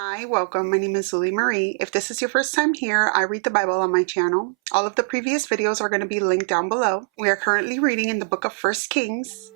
Hi, welcome. My name is Lily Marie. If this is your first time here, I read the Bible on my channel. All of the previous videos are going to be linked down below. We are currently reading in the book of 1 Kings.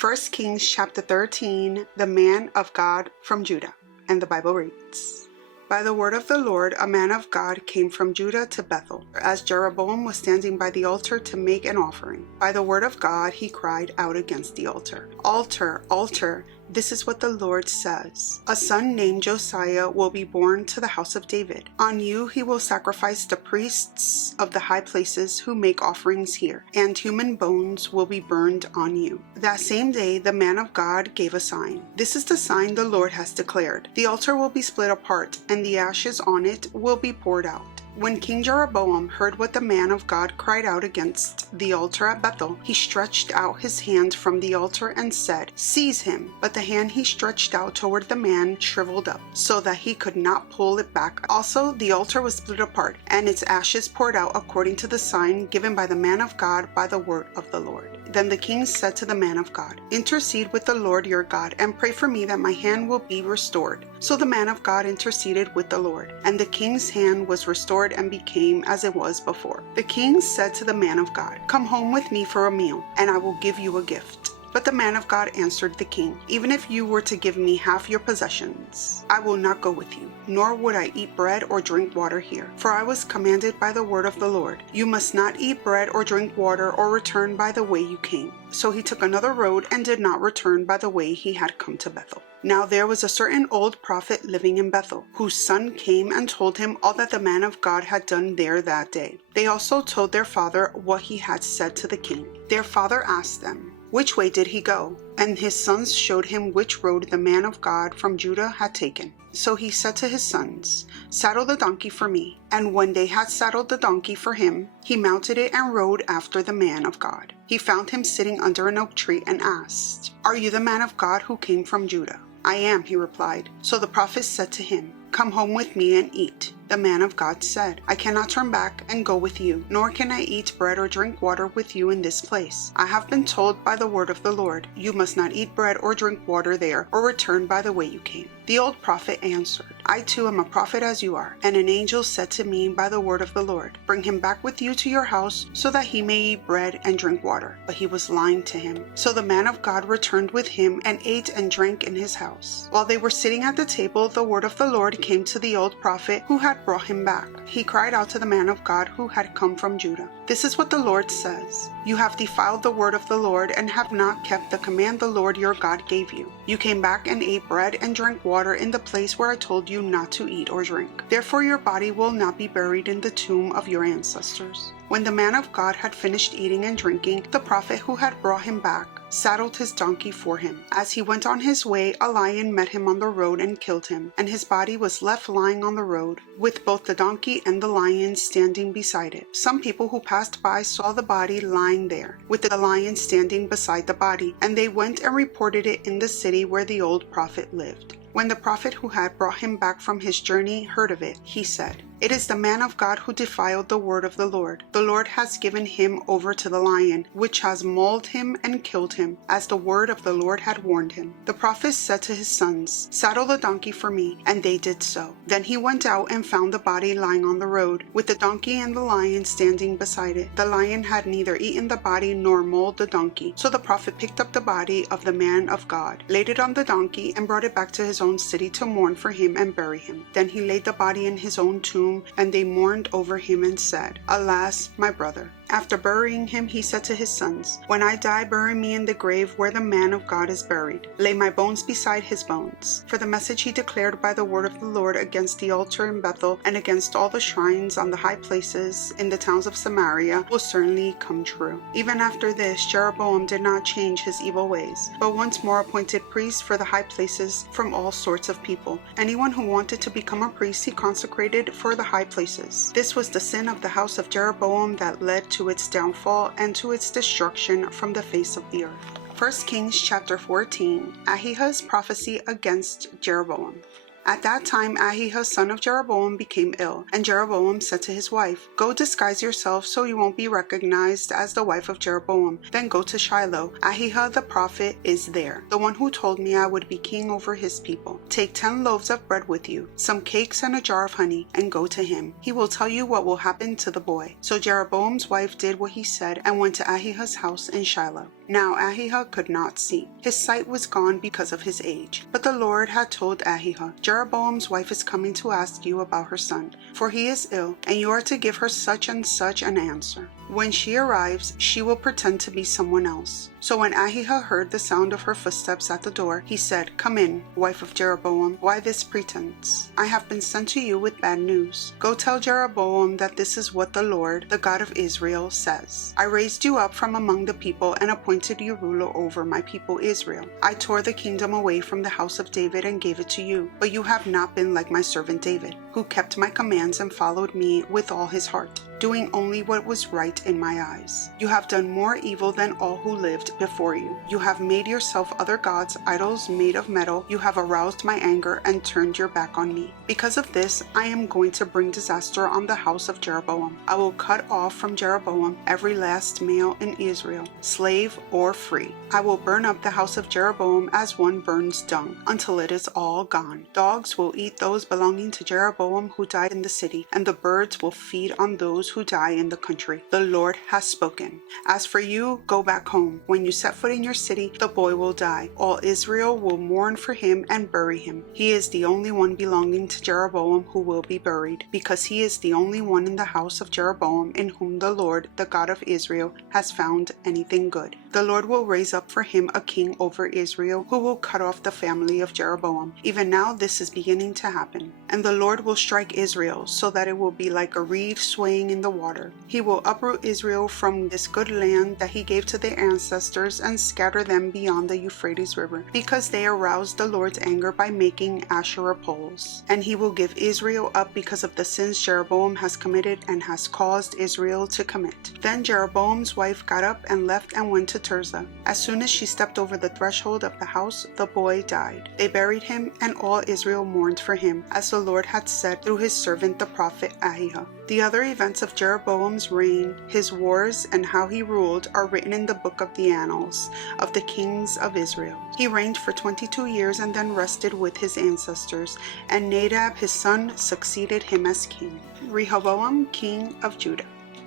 1 Kings chapter 13, the man of God from Judah. And the Bible reads, By the word of the Lord, a man of God came from Judah to Bethel, as Jeroboam was standing by the altar to make an offering. By the word of God, he cried out against the altar. Altar, altar, this is what the Lord says. A son named Josiah will be born to the house of David. On you he will sacrifice the priests of the high places who make offerings here, and human bones will be burned on you. That same day the man of God gave a sign. This is the sign the Lord has declared. The altar will be split apart, and the ashes on it will be poured out. When King Jeroboam heard what the man of God cried out against the altar at Bethel, he stretched out his hand from the altar and said, Seize him! But the hand he stretched out toward the man shriveled up, so that he could not pull it back. Also, the altar was split apart, and its ashes poured out according to the sign given by the man of God by the word of the Lord. Then the king said to the man of God, Intercede with the Lord your God, and pray for me that my hand will be restored. So the man of God interceded with the Lord, and the king's hand was restored and became as it was before. The king said to the man of God, Come home with me for a meal, and I will give you a gift. But the man of God answered the king, Even if you were to give me half your possessions, I will not go with you, nor would I eat bread or drink water here. For I was commanded by the word of the Lord, You must not eat bread or drink water or return by the way you came. So he took another road and did not return by the way he had come to Bethel. Now there was a certain old prophet living in Bethel, whose son came and told him all that the man of God had done there that day. They also told their father what he had said to the king. Their father asked them, Which way did he go? And his sons showed him which road the man of God from Judah had taken. So he said to his sons, Saddle the donkey for me. And when they had saddled the donkey for him, he mounted it and rode after the man of God. He found him sitting under an oak tree and asked, Are you the man of God who came from Judah? I am, he replied. So the prophet said to him, Come home with me and eat. The man of God said, I cannot turn back and go with you, nor can I eat bread or drink water with you in this place. I have been told by the word of the Lord, You must not eat bread or drink water there, or return by the way you came. The old prophet answered, I too am a prophet as you are, and an angel said to me by the word of the Lord, Bring him back with you to your house, so that he may eat bread and drink water. But he was lying to him. So the man of God returned with him and ate and drank in his house. While they were sitting at the table, the word of the Lord came to the old prophet who had brought him back. He cried out to the man of God who had come from Judah, This is what the Lord says. You have defiled the word of the Lord and have not kept the command the Lord your God gave you. You came back and ate bread and drank water in the place where I told you not to eat or drink. Therefore your body will not be buried in the tomb of your ancestors. When the man of God had finished eating and drinking, the prophet who had brought him back saddled his donkey for him. As he went on his way, a lion met him on the road and killed him, and his body was left lying on the road, with both the donkey and the lion standing beside it. Some people who passed by saw the body lying there, with the lion standing beside the body, and they went and reported it in the city where the old prophet lived. When the prophet who had brought him back from his journey heard of it, he said, It is the man of God who defiled the word of the Lord. The Lord has given him over to the lion, which has mauled him and killed him, as the word of the Lord had warned him. The prophet said to his sons, Saddle the donkey for me, and they did so. Then he went out and found the body lying on the road, with the donkey and the lion standing beside it. The lion had neither eaten the body nor mauled the donkey. So the prophet picked up the body of the man of God, laid it on the donkey, and brought it back to his own city to mourn for him and bury him. Then he laid the body in his own tomb, and they mourned over him and said, Alas, my brother. After burying him, he said to his sons, When I die, bury me in the grave where the man of God is buried. Lay my bones beside his bones. For the message he declared by the word of the Lord against the altar in Bethel and against all the shrines on the high places in the towns of Samaria will certainly come true. Even after this, Jeroboam did not change his evil ways, but once more appointed priests for the high places from all sorts of people. Anyone who wanted to become a priest he consecrated for the high places. This was the sin of the house of Jeroboam that led to its downfall and to its destruction from the face of the earth. 1 Kings chapter 14, Ahijah's prophecy against Jeroboam. At that time Ahijah son of Jeroboam became ill, and Jeroboam said to his wife, "Go disguise yourself so you won't be recognized as the wife of Jeroboam. Then go to Shiloh. Ahijah the prophet is there, the one who told me I would be king over his people. Take 10 loaves of bread with you, some cakes and a jar of honey, and go to him. He will tell you what will happen to the boy." So Jeroboam's wife did what he said and went to Ahijah's house in Shiloh. Now Ahijah could not see. His sight was gone because of his age. But the Lord had told Ahijah, "Jeroboam's wife is coming to ask you about her son, for he is ill, and you are to give her such and such an answer. When she arrives, she will pretend to be someone else." So when Ahijah heard the sound of her footsteps at the door, he said, "Come in, wife of Jeroboam. Why this pretense? I have been sent to you with bad news. Go tell Jeroboam that this is what the Lord, the God of Israel, says. I raised you up from among the people and appointed you ruler over my people Israel. I tore the kingdom away from the house of David and gave it to you, but you have not been like my servant David, who kept my commands and followed me with all his heart, doing only what was right in my eyes. You have done more evil than all who lived before you. You have made yourself other gods, idols made of metal. You have aroused my anger and turned your back on me. Because of this, I am going to bring disaster on the house of Jeroboam. I will cut off from Jeroboam every last male in Israel, slave or free. I will burn up the house of Jeroboam as one burns dung, until it is all gone. Dogs will eat those belonging to Jeroboam who died in the city, and the birds will feed on those who die in the country. The Lord has spoken. As for you, go back home. When you set foot in your city, the boy will die. All Israel will mourn for him and bury him. He is the only one belonging to Jeroboam who will be buried, because he is the only one in the house of Jeroboam in whom the Lord, the God of Israel, has found anything good. The Lord will raise up for him a king over Israel who will cut off the family of Jeroboam. Even now this is beginning to happen. And the Lord will strike Israel so that it will be like a reed swaying in the water. He will uproot Israel from this good land that he gave to their ancestors and scatter them beyond the Euphrates River, because they aroused the Lord's anger by making Asherah poles. And he will give Israel up because of the sins Jeroboam has committed and has caused Israel to commit. Then Jeroboam's wife got up and left and went to Tirzah. As soon as she stepped over the threshold of the house, the boy died. They buried him, and all Israel mourned for him, as the Lord had said through his servant the prophet Ahijah. The other events of Jeroboam's reign, his wars, and how he ruled are written in the book of the annals of the kings of Israel. He reigned for 22 years and then rested with his ancestors, and Nadab his son succeeded him as king. Rehoboam, king of Judah.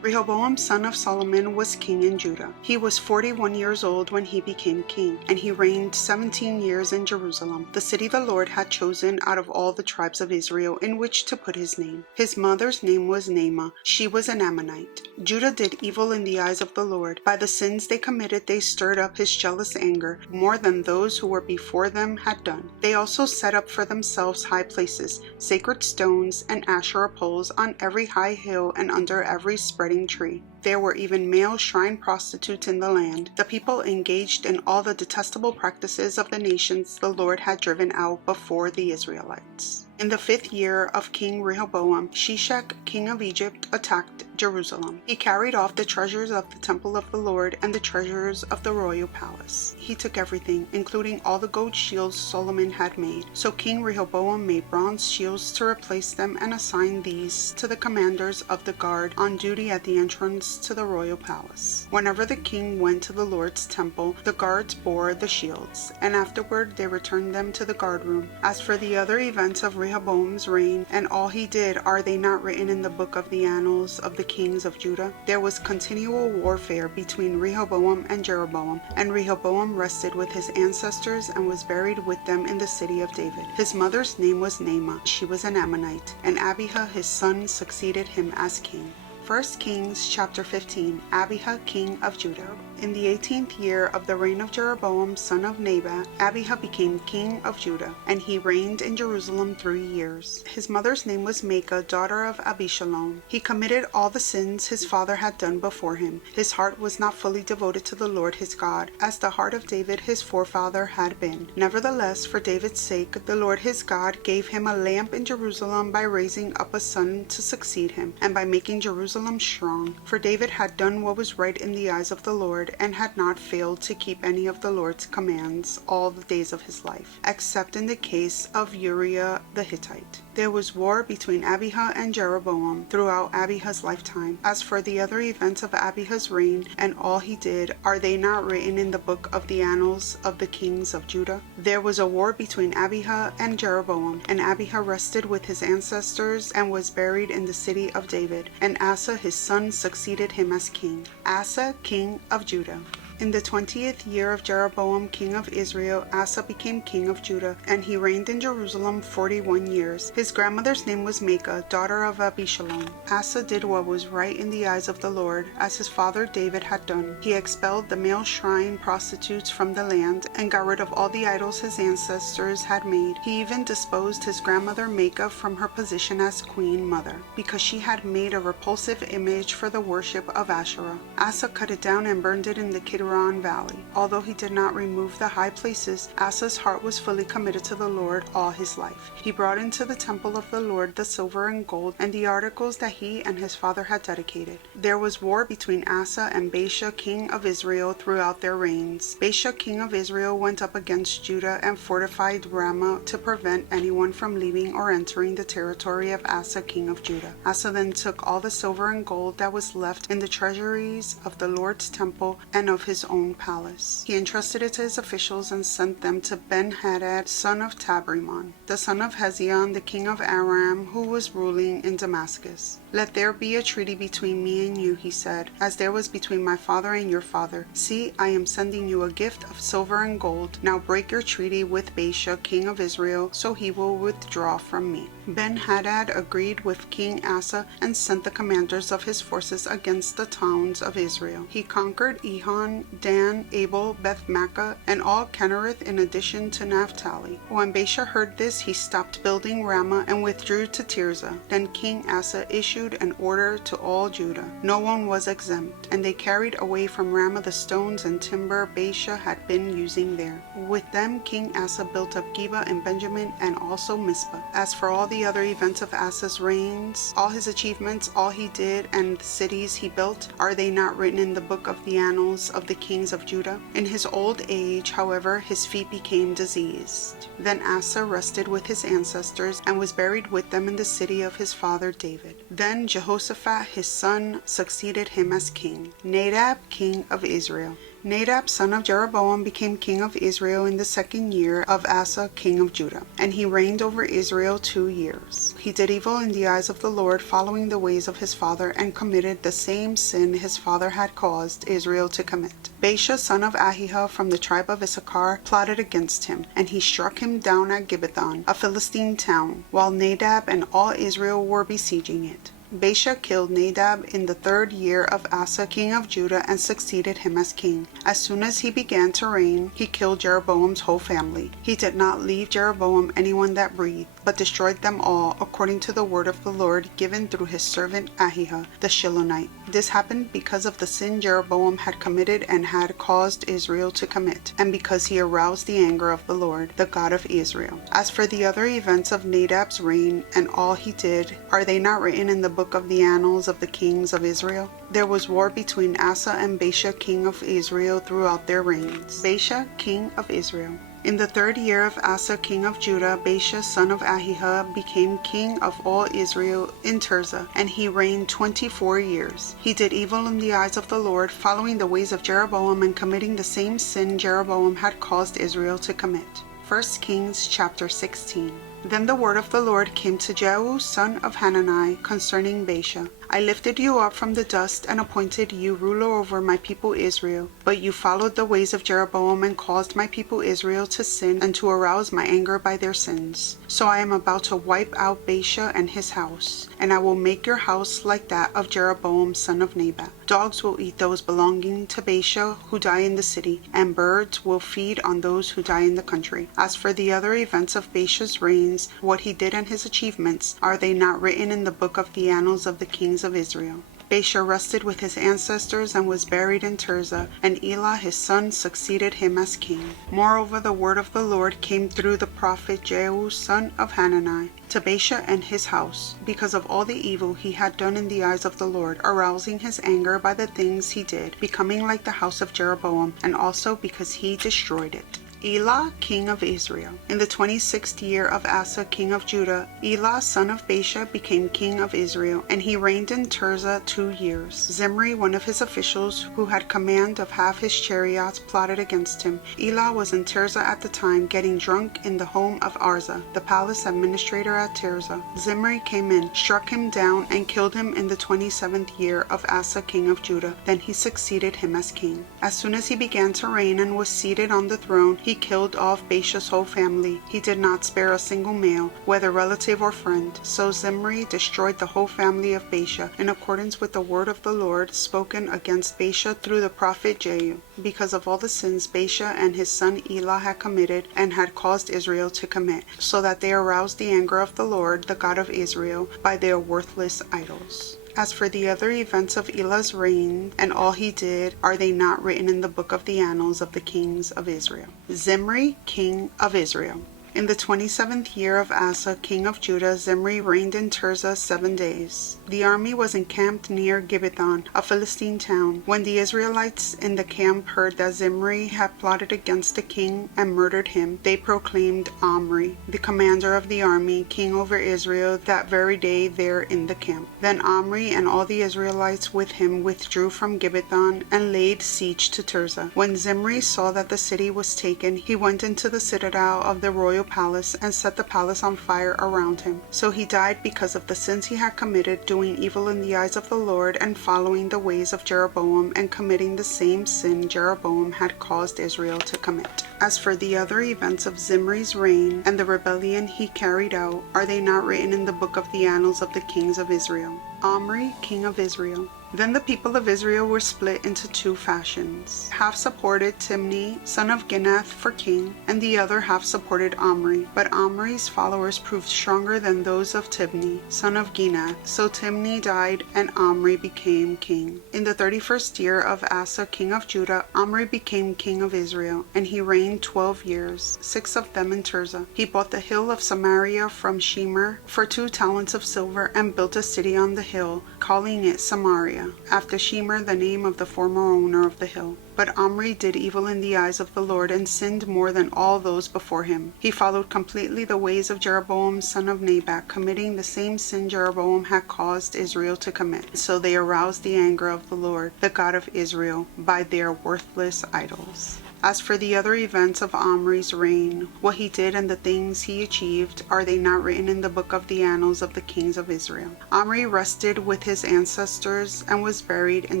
Rehoboam, son of Solomon, was king in Judah. He was 41 years old when he became king, and he reigned 17 years in Jerusalem, the city the Lord had chosen out of all the tribes of Israel in which to put his name. His mother's name was Naamah. She was an Ammonite. Judah did evil in the eyes of the Lord. By the sins they committed, they stirred up his jealous anger more than those who were before them had done. They also set up for themselves high places, sacred stones, and Asherah poles on every high hill and under every spreading tree. There were even male shrine prostitutes in the land. The people engaged in all the detestable practices of the nations the Lord had driven out before the Israelites. In the 5th year of King Rehoboam, Shishak, king of Egypt, attacked Jerusalem. He carried off the treasures of the temple of the Lord and the treasures of the royal palace. He took everything, including all the gold shields Solomon had made. So King Rehoboam made bronze shields to replace them and assigned these to the commanders of the guard on duty at the entrance to the royal palace. Whenever the king went to the Lord's temple, the guards bore the shields, and afterward they returned them to the guard room. As for the other events of Rehoboam's reign and all he did, are they not written in the book of the annals of the kings of Judah? There was continual warfare between Rehoboam and Jeroboam, and Rehoboam rested with his ancestors and was buried with them in the city of David. His mother's name was Naamah. She was an Ammonite, and Abijah his son succeeded him as king. 1 Kings chapter 15. Abijah, king of Judah. In the 18th year of the reign of Jeroboam, son of Nebat, Abijah became king of Judah, and he reigned in Jerusalem 3 years. His mother's name was Maacah, daughter of Abishalom. He committed all the sins his father had done before him. His heart was not fully devoted to the Lord his God, as the heart of David his forefather had been. Nevertheless, for David's sake, the Lord his God gave him a lamp in Jerusalem by raising up a son to succeed him, and by making Jerusalem strong. For David had done what was right in the eyes of the Lord, Lord and had not failed to keep any of the Lord's commands all the days of his life, except in the case of Uriah the Hittite. There was war between Abijah and Jeroboam throughout Abijah's lifetime. As for the other events of Abijah's reign and all he did, are they not written in the book of the annals of the kings of Judah? There was a war between Abijah and Jeroboam, and Abijah rested with his ancestors and was buried in the city of David, and Asa his son succeeded him as king. Asa, king of Judah. In the 20th year of Jeroboam king of Israel, Asa became king of Judah, and he reigned in Jerusalem 41 years. His grandmother's name was Maacah, daughter of Abishalom. Asa did what was right in the eyes of the Lord, as his father David had done. He expelled the male shrine prostitutes from the land, and got rid of all the idols his ancestors had made. He even disposed his grandmother Maacah from her position as queen mother, because she had made a repulsive image for the worship of Asherah. Asa cut it down and burned it in the Kidron Valley. Although he did not remove the high places, Asa's heart was fully committed to the Lord all his life. He brought into the temple of the Lord the silver and gold and the articles that he and his father had dedicated. There was war between Asa and Baasha king of Israel throughout their reigns. Baasha king of Israel went up against Judah and fortified Ramah to prevent anyone from leaving or entering the territory of Asa king of Judah. Asa then took all the silver and gold that was left in the treasuries of the Lord's temple and of his own palace. He entrusted it to his officials and sent them to Ben-Hadad, son of Tabrimon, the son of Hezion, the king of Aram, who was ruling in Damascus. Let there be a treaty between me and you, he said, as there was between my father and your father. See, I am sending you a gift of silver and gold. Now break your treaty with Baasha, king of Israel, so he will withdraw from me. Ben-Hadad agreed with King Asa and sent the commanders of his forces against the towns of Israel. He conquered Ehon, Dan, Abel, Beth-Makkah, and all Kinnereth in addition to Naphtali. When Baasha heard this, he stopped building Ramah and withdrew to Tirzah. Then King Asa issued an order to all Judah. No one was exempt, and they carried away from Ramah the stones and timber Baasha had been using there. With them King Asa built up Geba in Benjamin and also Mizpah. As for all the other events of Asa's reigns, all his achievements, all he did, and the cities he built, are they not written in the book of the annals of the kings of Judah? In his old age, however, his feet became diseased. Then Asa rested with his ancestors and was buried with them in the city of his father David. Then Jehoshaphat his son succeeded him as king. Nadab, king of Israel. Nadab, son of Jeroboam, became king of Israel in the 2nd year of Asa, king of Judah, and he reigned over Israel 2 years. He did evil in the eyes of the Lord, following the ways of his father, and committed the same sin his father had caused Israel to commit. Baasha, son of Ahijah, from the tribe of Issachar, plotted against him, and he struck him down at Gibbethon, a Philistine town, while Nadab and all Israel were besieging it. Baasha killed Nadab in the 3rd year of Asa, king of Judah, and succeeded him as king. As soon as he began to reign, he killed Jeroboam's whole family. He did not leave Jeroboam anyone that breathed, but destroyed them all, according to the word of the Lord given through his servant Ahijah the Shilonite. This happened because of the sin Jeroboam had committed and had caused Israel to commit, and because he aroused the anger of the Lord, the God of Israel. As for the other events of Nadab's reign and all he did, are they not written in the book of the annals of the kings of Israel? There was war between Asa and Baasha, king of Israel, throughout their reigns. Baasha, king of Israel. In the 3rd year of Asa, king of Judah, Baasha, son of Ahijah, became king of all Israel in Tirzah, and he reigned 24 years. He did evil in the eyes of the Lord, following the ways of Jeroboam and committing the same sin Jeroboam had caused Israel to commit. 1 Kings chapter 16. Then the word of the Lord came to Jehu, son of Hanani, concerning Baasha. I lifted you up from the dust and appointed you ruler over my people Israel. But you followed the ways of Jeroboam and caused my people Israel to sin and to arouse my anger by their sins. So I am about to wipe out Baasha and his house, and I will make your house like that of Jeroboam son of Nebat. Dogs will eat those belonging to Baasha who die in the city, and birds will feed on those who die in the country. As for the other events of Baasha's reigns, what he did and his achievements, are they not written in the book of the annals of the kings of Israel? Baasha rested with his ancestors and was buried in Tirzah, and Elah his son succeeded him as king. Moreover, the word of the Lord came through the prophet Jehu son of Hanani to Baasha and his house, because of all the evil he had done in the eyes of the Lord, arousing his anger by the things he did, becoming like the house of Jeroboam, and also because he destroyed it. Elah, king of Israel. In the 26th year of Asa, king of Judah, Elah, son of Baasha, became king of Israel, and he reigned in Tirzah 2 years. Zimri, one of his officials, who had command of half his chariots, plotted against him. Elah was in Tirzah at the time, getting drunk in the home of Arza, the palace administrator at Tirzah. Zimri came in, struck him down, and killed him in the 27th year of Asa, king of Judah. Then he succeeded him as king. As soon as he began to reign and was seated on the throne, he killed off Baasha's whole family. He did not spare a single male, whether relative or friend. So Zimri destroyed the whole family of Baasha, in accordance with the word of the Lord spoken against Baasha through the prophet Jehu, because of all the sins Baasha and his son Elah had committed and had caused Israel to commit, so that they aroused the anger of the Lord, the God of Israel, by their worthless idols. As for the other events of Elah's reign and all he did, are they not written in the book of the annals of the kings of Israel? Zimri, king of Israel. In the 27th year of Asa, king of Judah, Zimri reigned in Tirzah 7 days. The army was encamped near Gibbethon, a Philistine town. When the Israelites in the camp heard that Zimri had plotted against the king and murdered him, they proclaimed Omri, the commander of the army, king over Israel, that very day there in the camp. Then Omri and all the Israelites with him withdrew from Gibbethon and laid siege to Tirzah. When Zimri saw that the city was taken, he went into the citadel of the royal palace and set the palace on fire around him. So he died because of the sins he had committed, doing evil in the eyes of the Lord and following the ways of Jeroboam and committing the same sin Jeroboam had caused Israel to commit. As for the other events of Zimri's reign and the rebellion he carried out, are they not written in the book of the annals of the kings of Israel? Omri, king of Israel. Then the people of Israel were split into 2 factions. Half supported Timni, son of Ginath, for king, and the other half supported Omri. But Omri's followers proved stronger than those of Timni, son of Ginath. So Timni died, and Omri became king. In the 31st year of Asa, king of Judah, Omri became king of Israel, and he reigned 12 years, 6 of them in Tirzah. He bought the hill of Samaria from Shemer for 2 talents of silver, and built a city on the hill, calling it Samaria, after Shemer, the name of the former owner of the hill. But Omri did evil in the eyes of the Lord and sinned more than all those before him. He followed completely the ways of Jeroboam son of Nebat, committing the same sin Jeroboam had caused Israel to commit. So they aroused the anger of the Lord, the God of Israel, by their worthless idols. As for the other events of Omri's reign, what he did and the things he achieved, are they not written in the book of the annals of the kings of Israel? Omri rested with his ancestors and was buried in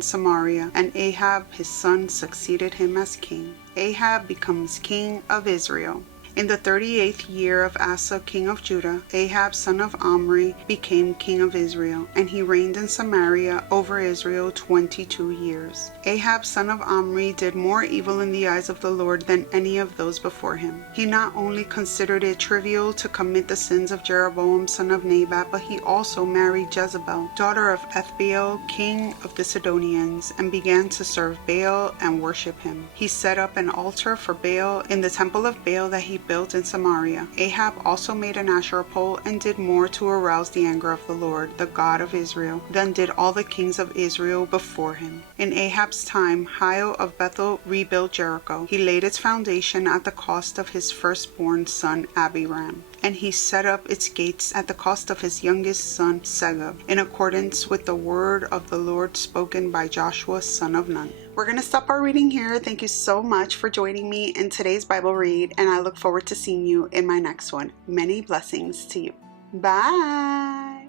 Samaria, and Ahab his son succeeded him as king. Ahab becomes king of Israel. In the 38th year of Asa, king of Judah, Ahab son of Omri became king of Israel, and he reigned in Samaria over Israel 22 years. Ahab son of Omri did more evil in the eyes of the Lord than any of those before him. He not only considered it trivial to commit the sins of Jeroboam son of Nebat, but he also married Jezebel, daughter of Ethbaal, king of the Sidonians, and began to serve Baal and worship him. He set up an altar for Baal in the temple of Baal that he built in Samaria. Ahab also made an Asherah pole and did more to arouse the anger of the Lord, the God of Israel, than did all the kings of Israel before him. In Ahab's time, Hiel of Bethel rebuilt Jericho. He laid its foundation at the cost of his firstborn son Abiram, and he set up its gates at the cost of his youngest son Segub, in accordance with the word of the Lord spoken by Joshua son of Nun. We're going to stop our reading here. Thank you so much for joining me in today's Bible read, and I look forward to seeing you in my next one. Many blessings to you. Bye!